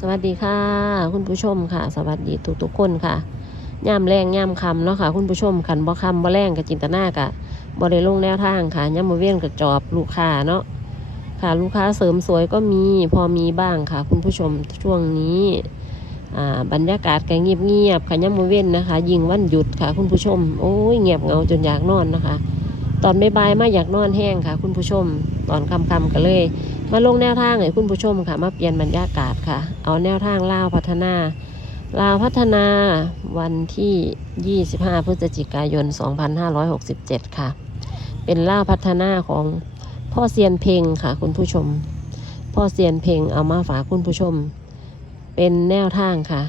สวัสดีค่ะ คุณผู้ชมค่ะ สวัสดีทุกทุกๆคนค่ะย่ามแรงย่ามคำเนาะค่ะ คุณผู้ชมขันบ่คำบ่แรงกับจินตนากะบ่ได้ลงแนวทางค่ะย่ามมือเวียนกับจอบลูกค้าเนาะค่ะ ลูกค้าเสริมสวยก็มีพอมีบ้างค่ะ คุณผู้ชมช่วงนี้บรรยากาศก็เงียบเงียบค่ะย่ามมือเวียนนะคะ ยิงวันหยุดค่ะ คุณผู้ชม โอ้ยเงียบเงาจนอยากนอนนะคะ ตอนบ่ายๆมาอยากนอนแห้งค่ะ คุณผู้ชม ตอนค่ำๆก็เลย มาลงแนวทางให้คุณผู้ชมค่ะ มาเปลี่ยนบรรยากาศค่ะ เอาแนวทางลาวพัฒนาลาวพัฒนาวันที่ 25 พฤศจิกายน 2567 ค่ะ เป็นลาวพัฒนาของพ่อเซียนเพลงค่ะ คุณผู้ชม พ่อเซียนเพลงเอามาฝากคุณผู้ชม เป็นแนวทางค่ะ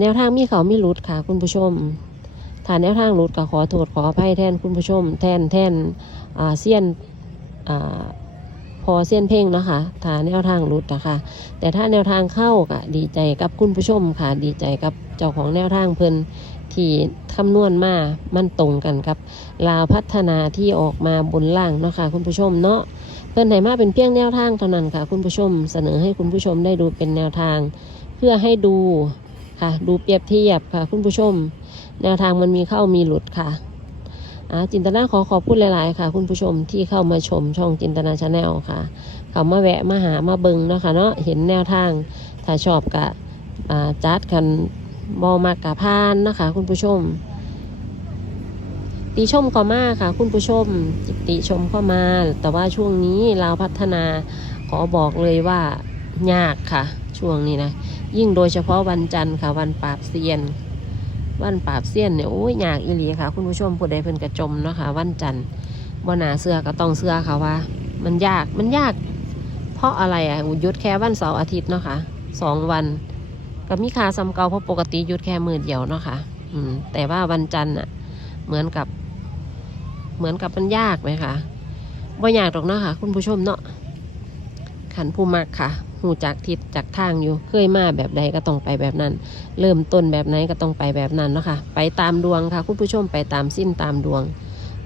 แนวทางมีเขามีหลุดค่ะ คุณผู้ชมถ้าแนวทางหลุดก็ขอโทษขออภัยแทนคุณผู้ชม แทนแทนเซียนอ่า พอเส้นเพลงเนาะค่ะถ้าแนวทางหลุดนะคะแต่ถ้าแนวทางเข้าก็ดีใจกับคุณผู้ชมค่ะ ดีใจกับเจ้าของแนวทางเพิ่นที่คำนวณมามันตรงกันกับลาวพัฒนาที่ออกมาบนล่างเนาะค่ะคุณผู้ชมเนาะเพิ่นให้มาเป็นเพียงแนวทางเท่านั้นค่ะ คุณผู้ชมเสนอให้คุณผู้ชมได้ดูเป็นแนวทาง เพื่อให้ดูค่ะ ดูเปรียบเทียบค่ะ คุณผู้ชม แนวทางมันมีเข้ามีหลุดค่ะ จินตนาขอขอบคุณหลายๆ ค่ะ คุณผู้ชมที่เข้ามาชมช่องจินตนาชาแนลค่ะ เขามาแวะมาหามาเบิงเนาะค่ะเนาะเห็นแนวทางถ้าชอบกะจัดกันบอมากกะพานนะคะ คุณผู้ชม ติชมก็มาค่ะ คุณผู้ชมจิติชมเข้ามา แต่ว่าช่วงนี้เราพัฒนาขอบอกเลยว่ายากค่ะ ช่วงนี้นะ ยิ่งโดยเฉพาะวันจันทร์ค่ะวันปราบเซียน วันปราบเสี้ยนเนี่ยโอ้ยยากอีหลีค่ะ คุณผู้ชมผู้ใดเพิ่นกระจมเนาะค่ะวันจันทร์บ่หนาเสื้อก็ต้องเสื้อค่ะว่า มันยากมันยาก เพราะอะไรอะหยุดแค่วันเสาร์อาทิตย์เนาะค่ะสองวันก็มีค่าซ้ำเก่าเพราะปกติหยุดแค่มือเดียวเนาะค่ะอืมแต่ว่าวันจันทร์อะ เหมือนกับ เหมือนกับมันยากไหมคะบ่ยากหรอกเนาะค่ะ คุณผู้ชมเนาะขันผู้มักค่ะ หูจากทิศจากทางอยู่ เคยมาแบบใดก็ต้องไปแบบนั้น เริ่มต้นแบบไหนก็ต้องไปแบบนั้นเนาะค่ะ ไปตามดวงค่ะ คุณผู้ชมไปตามสิ้นตามดวง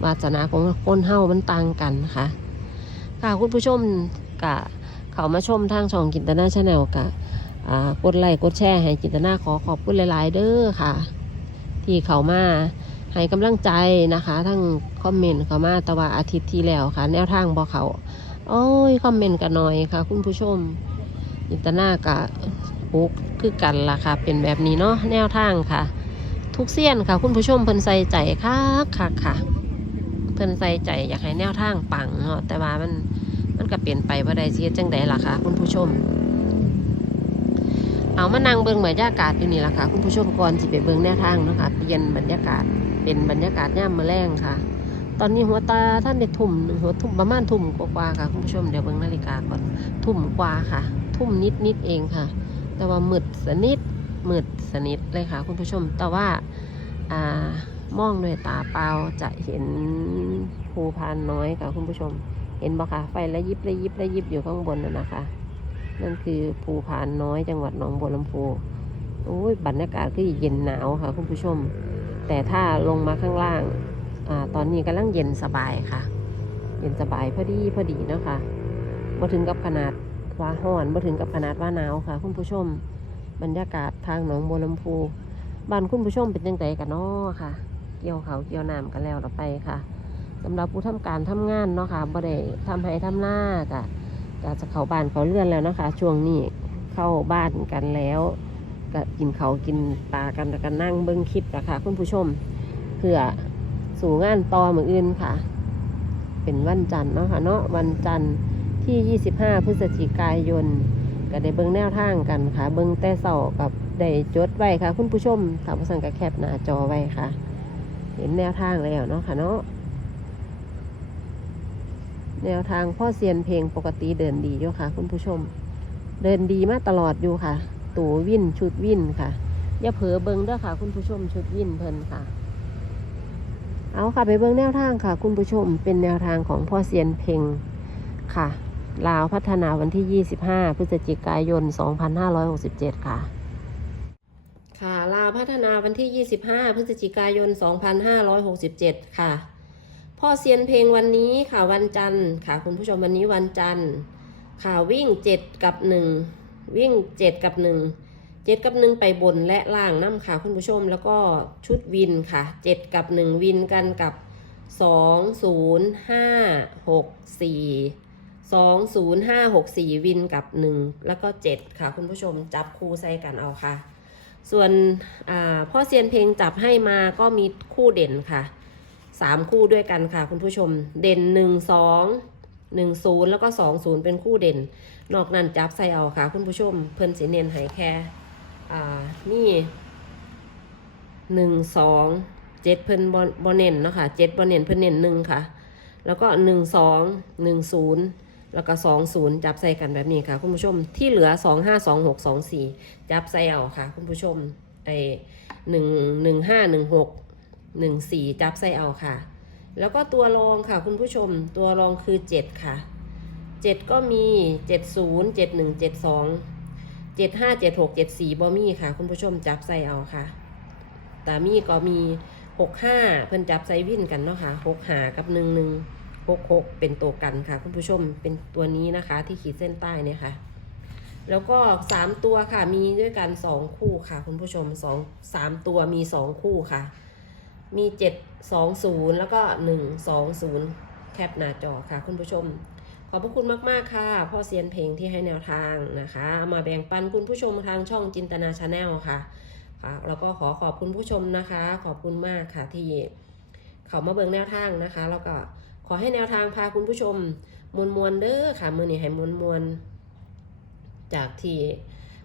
วาสนาของคนเฮามันต่างกันค่ะ ค่ะคุณผู้ชมกะเขามาชมทางช่องกินตนาชาแนลกะกดไลค์กดแชร์ให้จินตนาขอขอบคุณหลาย ๆ เด้อค่ะ ที่เขามาให้กำลังใจนะคะทั้งคอมเมนต์เขามาตะว่าอาทิตย์ที่แล้วค่ะ แนวทางบอเขาโอ้ยคอมเมนต์กันหน่อยค่ะ คุณผู้ชม จินตนากะปุกคือกันล่ะค่ะ เป็นแบบนี้เนาะแนวทางค่ะ ทุกเสี้ยนค่ะ คุณผู้ชมเพิ่นใส่ใจค่ะค่ะค่ะ เพิ่นใส่ใจอยากให้แนวทางปังเนาะแต่ว่ามันมันก็เปลี่ยนไปว่าใดเสียจังใดล่ะค่ะ คุณผู้ชม เอามานั่งเบิ่งบรรยากาศอยู่นี่ล่ะค่ะ คุณผู้ชมก่อนสิไปเบิ่งแนวทางเนาะค่ะเปลี่ยนบรรยากาศเป็นบรรยากาศย่ามมื้อแรงค่ะ ตอนนี้หัวตาท่านได้ทุ่มหนึ่งหัวทุ่มประมาณทุ่มกว่าๆค่ะ คุณผู้ชมเดี๋ยวเบิ่งนาฬิกาก่อนทุ่มกว่าค่ะ ทุ่มนิดนิดๆเองค่ะ แต่ว่ามืดสนิทมืดสนิทเลยค่ะ คุณผู้ชม แต่ว่าอามองด้วยตาเปล่าจะเห็นภูพานน้อยค่ะคุณผู้ชม เห็นบ่คะไฟระยิบระยิบระยิบอยู่ข้างบนน่ะนะคะ นั่นคือภูพานน้อยจังหวัดหนองบัวลำพูโอ้ยบรรยากาศคือเย็นหนาวค่ะ คุณผู้ชม แต่ถ้าลงมาข้างล่างอาตอนนี้กำลังเย็นสบายค่ะ เย็นสบายพอดีพอดีเนาะค่ะบ่ถึงกับขนาด ว่าห้อนบ่ถึงกับขนาดว่าหนาวค่ะ คุณผู้ชม บรรยากาศทางหนองบัวลำพูบ้านคุณผู้ชมเป็นยังไงกันเนาะค่ะ เกี่ยวเขาเกี่ยวน้ำกันแล้วเราไปค่ะสำหรับผู้ทำการทำงานเนาะค่ะบ่ได้ทำให้ทำหน้ากะก็จะเข้าบ้านเขาเลื่อนแล้วนะคะ ช่วงนี้เข้าบ้านกันแล้วก็กินเขากินปลากันแล้วก็นั่งเบิ้งคลิปนะคะคุณผู้ชมเพื่อสู่งานต่อมืออื่นค่ะ เป็นวันจันทร์เนาะค่ะเนาะวันจันทร์ ที่ 25 พฤศจิกายนก็ได้เบิ่งแนวทางกันค่ะ เบิ่งแต่เสากับได้จดไว้ค่ะ คุณผู้ชมถามภาษากับแคปหน้าจอไว้ค่ะ เห็นแนวทางแล้วเนาะค่ะเนาะแนวทางพ่อเซียนเพลงปกติเดินดีอยู่ค่ะ คุณผู้ชม เดินดีมาตลอดอยู่ค่ะ ตัววินชุดวินค่ะ อย่าเผลอเบิ่งเด้อค่ะ คุณผู้ชมชุดวินเพลินค่ะ เอาค่ะไปเบิ่งแนวทางค่ะ คุณผู้ชมเป็นแนวทางของพ่อเซียนเพลงค่ะ ลาวพัฒนาวันที่ 25 พฤศจิกายน 2567 ค่ะ ค่ะ ลาวพัฒนาวันที่ 25 พฤศจิกายน 2567 ค่ะ พ่อเซียนเพลงวันนี้ค่ะวันจันทร์ค่ะ คุณผู้ชมวันนี้วันจันทร์ค่ะวิ่ง 7 กับ 1 วิ่งเจ็ดกับหนึ่งเจ็ดกับหนึ่งไปบนและล่างน้ำค่ะคุณผู้ชมแล้วก็ชุดวินค่ะเจ็ดกับหนึ่งวินกันกับสองศูนย์ห้าหกสี่ สองศูนย์ห้าหกสี่วินกับหนึ่งแล้วก็เจ็ดค่ะ คุณผู้ชมจับคู่ใส่กันเอาค่ะ ส่วนพ่อเซียนเพลงจับให้มาก็มีคู่เด่นค่ะสามคู่ด้วยกันค่ะ คุณผู้ชมเด่นหนึ่งสองหนึ่งศูนย์แล้วก็สองศูนย์เป็นคู่เด่น นอกนั้นจับใส่เอาค่ะ คุณผู้ชม เพิ่นสิเน้นให้แค่นี่หนึ่งสองเจ็ดเพิ่นบอบเน้นเนาะค่ะเจ็ดบอเน้นเพิ่นเน้นหนึ่งค่ะ แล้วก็หนึ่งสองหนึ่งศูนย์ แล้วก็สองศูนย์จับใส่กันแบบนี้ค่ะ คุณผู้ชมที่เหลือสองห้าสองหกสองสี่จับใส่เอาค่ะ คุณผู้ชมไอหนึ่งหนึ่งห้าหนึ่งหกหนึ่งสี่จับใส่เอาค่ะ แล้วก็ตัวรองค่ะ คุณผู้ชมตัวรองคือเจ็ดค่ะเจ็ดก็มีเจ็ดศูนย์เจ็ดหนึ่งเจ็ดสองเจ็ดห้าเจ็ดหกเจ็ดสี่บอมี่ค่ะ คุณผู้ชมจับใส่เอาค่ะแต่มีก็มีหกห้าเพิ่นจับใส่วิ่นกันเนาะค่ะหกหากับหนึ่งหนึ่ง หกหกเป็นตัวกันค่ะ คุณผู้ชมเป็นตัวนี้นะคะ ที่ขีดเส้นใต้เนี่ยค่ะ แล้วก็สามตัวค่ะมีด้วยกันสองคู่ค่ะ คุณผู้ชมสองสามตัวมีสองคู่ค่ะ มีเจ็ดสองศูนย์แล้วก็หนึ่งสองศูนย์แคปหน้าจอค่ะ คุณผู้ชม ขอบพระคุณมากๆค่ะ พ่อเซียนเพลงที่ให้แนวทางนะคะ มาแบ่งปันคุณผู้ชมทางช่องจินตนาชาแนลค่ะค่ะแล้วก็ขอขอบคุณผู้ชมนะคะ ขอบคุณมากค่ะที่เขามาเบิ่งแนวทางนะคะ แล้วก็ อให้แนวทางพาคุณผู้ชมมวลมวลๆเด้อค่ะมือนี้ให้มวลมวลๆจากที่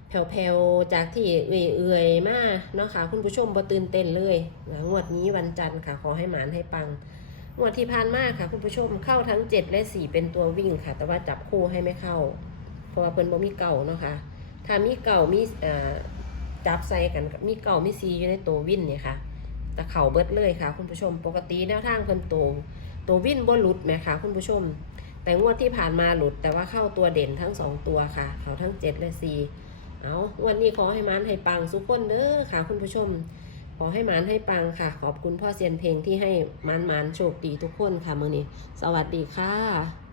แผ่วๆจากที่เอื่อยๆมากเนาะค่ะคุณผู้ชมบ่ตื่นเต้นเลยนะงวดนี้วันจันทร์ค่ะ ขอให้หมานให้ปังงวดที่ผ่านมาค่ะ คุณผู้ชมเข้าทั้ง 7 และ 4 เป็นตัววิ่งค่ะ แต่ว่าจับคู่ให้ไม่เข้า เพราะว่าเพิ่นบ่มีเก่าเนาะค่ะถ้ามีเก่ามีจับใส่กันมีเก่ามีซีอยู่ในตัววิ่นเนี่ยค่ะแต่เข่าเบิดเลยค่ะ คุณผู้ชมปกติแนวทางเพิ่นตัว ตัววิ่นบ่หลุดไหมคะคุณผู้ชม แต่งวดที่ผ่านมาหลุดแต่ว่าเข้าตัวเด่นทั้งสองตัวค่ะ เขาทั้งเจ็ดและสี่เอาวันนี้ขอให้มันให้ปังสุกคนเด้อค่ะ คุณผู้ชม ขอให้มันให้ปังค่ะ ขอบคุณพ่อเซียนเพลงที่ให้มันมันโชคดีทุกคนค่ะมือนี้ สวัสดีค่ะ